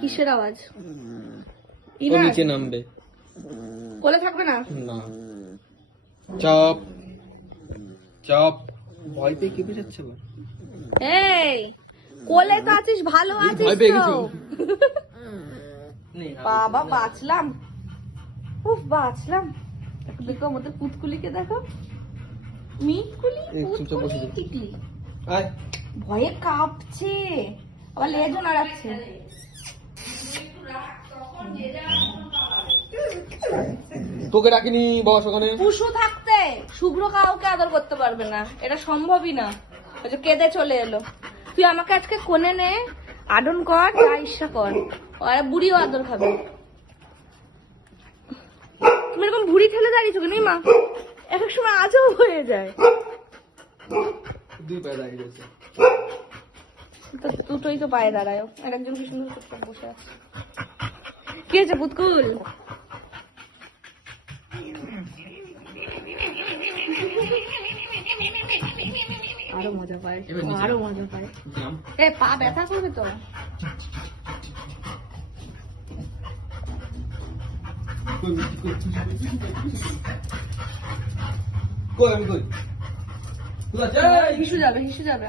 কিসের আওয়াজ? ও নিচে নামবে। কোলে থাকবে না? না। Chop chop. ভয় পেয়ে কেঁপে যাচ্ছে আবার। এই কোলে তো আছিস, ভালো আছিস ভয় পেয়ে তো? গেছি। বাবা বাঁচলাম, উফ বাঁচলাম। দেখো আমাদের পুতকুলিকে দেখো, মিটকুলি চুপচাপ বসে পুতকুলি যাও। টিকলি আয়। ভয়ে কাঁপছে, আবার লেজও নাড়াচ্ছে। তোকে ডাকিনি বস ওখানে। পুষু থাকতে শুভ্র কাউকে আদর করতে পারবে না, এটা সম্ভবই না। ওই যে কেঁদে চলে এলো। তুই আমাকে আজকে কোণে নে, আদর কর, যা ইচ্ছা কর, আর বুড়িও আদর খাবে। তুমি এরকম ভুড়ি ঠেলে দাঁড়িয়েছো কেন মা? এক এক সময় আজও হয়ে যায়। দুই পায়ে দাঁড়িয়ে গেছে। তো দুটোই তো পায়ে দাঁড়ায়, আর একজন কি সুন্দর চুপচাপ বসে আছে। কি হয়েছে পুতকুল? আরো মজা পায়, আরো মজা পায়। এ পা ব্যথা করবে তো। কই আমি কই? হিসু যাবে, হিসু যাবে।